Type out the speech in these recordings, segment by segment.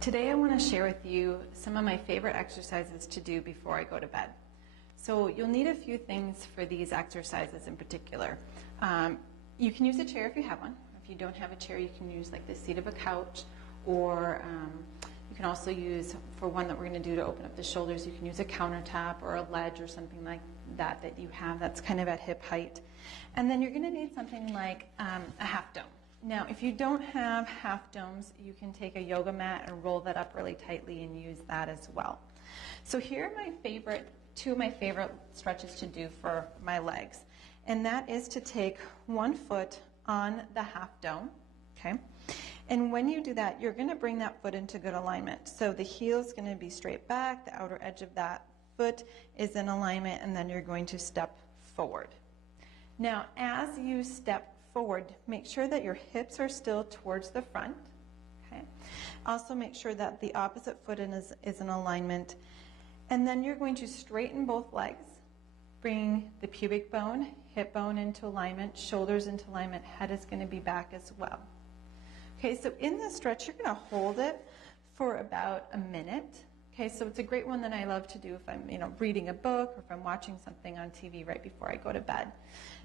Today I want to share with you some of my favorite exercises to do before I go to bed. So you'll need a few things for these exercises in particular. You can use a chair if you have one. If you don't have a chair, you can use like the seat of a couch, or you can also use, for one that we're going to do to open up the shoulders, you can use a countertop or a ledge or something like that that you have that's kind of at hip height. And then you're going to need something like a half dome. Now, if you don't have half domes, you can take a yoga mat and roll that up really tightly and use that as well. So here are two of my favorite stretches to do for my legs. And that is to take one foot on the half dome, okay? And when you do that, you're going to bring that foot into good alignment. So the heel is going to be straight back, the outer edge of that foot is in alignment, and then you're going to step forward. Now, as you step forward, make sure that your hips are still towards the front. Okay. Also make sure that the opposite foot is in alignment. And then you're going to straighten both legs. Bring the pubic bone, hip bone into alignment, shoulders into alignment, head is going to be back as well. Okay, so in this stretch, you're going to hold it for about a minute. Okay, so it's a great one that I love to do if I'm, reading a book or if I'm watching something on TV right before I go to bed.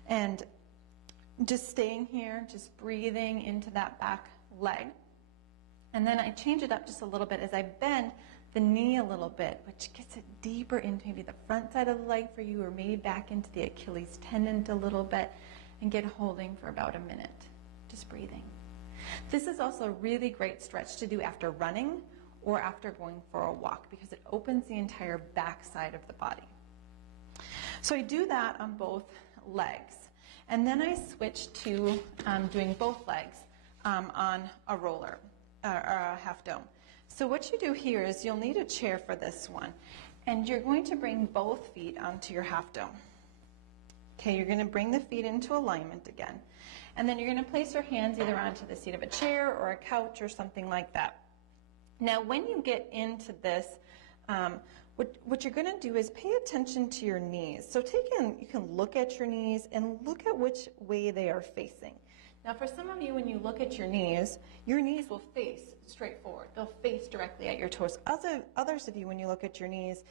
And just staying here, just breathing into that back leg. And then I change it up just a little bit as I bend the knee a little bit, which gets it deeper into maybe the front side of the leg for you, or maybe back into the Achilles tendon a little bit, and get holding for about a minute, just breathing. This is also a really great stretch to do after running or after going for a walk, because it opens the entire back side of the body. So I do that on both legs. And then I switch to doing both legs on a roller, or a half dome. So what you do here is you'll need a chair for this one. And you're going to bring both feet onto your half dome. Okay, you're going to bring the feet into alignment again. And then you're going to place your hands either onto the seat of a chair or a couch or something like that. Now when you get into this, what you're going to do is pay attention to your knees. So you can look at your knees and look at which way they are facing. Now for some of you, when you look at your knees will face straight forward. They'll face directly at your toes. Others of you, when you look at your knees,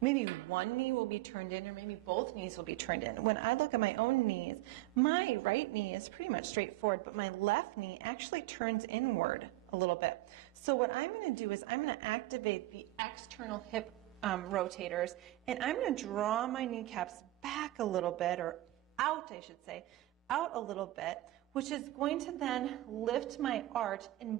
maybe one knee will be turned in or maybe both knees will be turned in. When I look at my own knees, my right knee is pretty much straight forward, but my left knee actually turns inward a little bit. So what I'm going to do is I'm going to activate the external hip rotators, and I'm going to draw my kneecaps back a little bit, or out I should say, out a little bit, which is going to then lift my arch and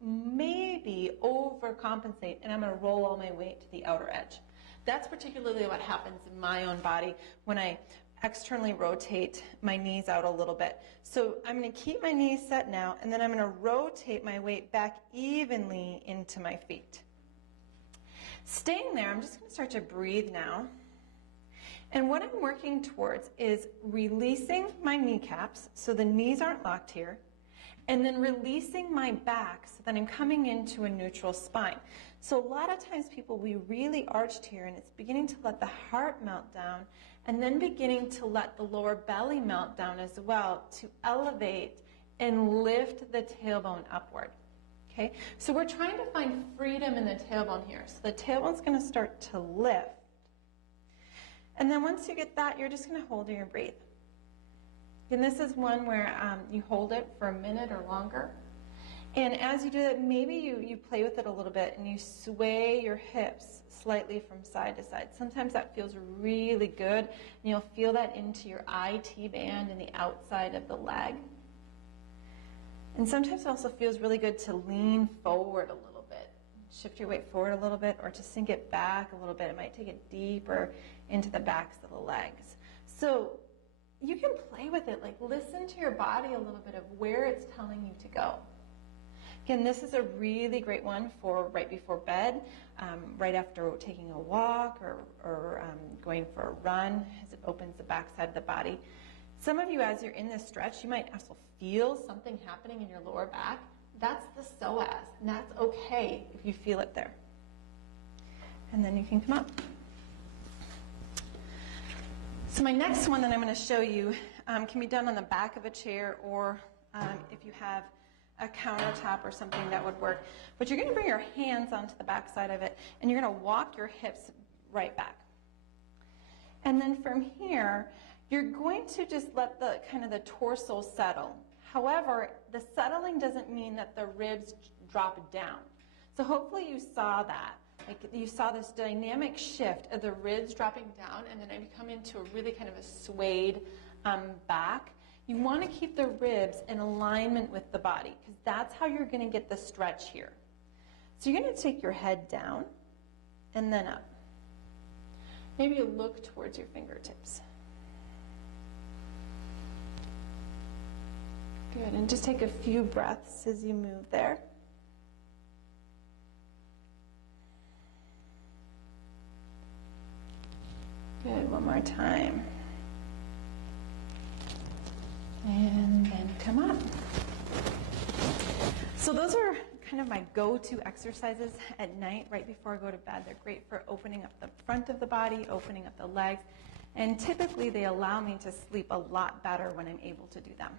maybe overcompensate, and I'm going to roll all my weight to the outer edge. That's particularly what happens in my own body when I externally rotate my knees out a little bit. So I'm going to keep my knees set now, and then I'm going to rotate my weight back evenly into my feet. Staying there, I'm just going to start to breathe now. And what I'm working towards is releasing my kneecaps so the knees aren't locked here, and then releasing my back so that I'm coming into a neutral spine. So a lot of times we really arched here, and it's beginning to let the heart melt down, and then beginning to let the lower belly melt down as well to elevate and lift the tailbone upward. Okay, so we're trying to find freedom in the tailbone here. So the tailbone's going to start to lift. And then once you get that, you're just going to hold your breathe. And this is one where you hold it for a minute or longer. And as you do that, maybe you play with it a little bit and you sway your hips slightly from side to side. Sometimes that feels really good. And you'll feel that into your IT band and the outside of the leg. And sometimes it also feels really good to lean forward a little bit. Shift your weight forward a little bit, or to sink it back a little bit. It might take it deeper into the backs of the legs. So you can play with it, like listen to your body a little bit of where it's telling you to go. Again, this is a really great one for right before bed, right after taking a walk or going for a run, as it opens the back side of the body. Some of you, as you're in this stretch, you might also feel something happening in your lower back. That's the psoas, and that's okay if you feel it there. And then you can come up. So my next one that I'm going to show you can be done on the back of a chair, or if you have a countertop or something that would work. But you're going to bring your hands onto the back side of it, and you're going to walk your hips right back. And then from here, you're going to just let the kind of the torso settle. However, the settling doesn't mean that the ribs drop down. So hopefully you saw that. Like you saw this dynamic shift of the ribs dropping down, and then I come into a really kind of a swayed back. You want to keep the ribs in alignment with the body, because that's how you're going to get the stretch here. So you're going to take your head down and then up. Maybe you look towards your fingertips. Good, and just take a few breaths as you move there. Good, one more time. And then come up. So those are kind of my go-to exercises at night right before I go to bed. They're great for opening up the front of the body, opening up the legs, and typically they allow me to sleep a lot better when I'm able to do them.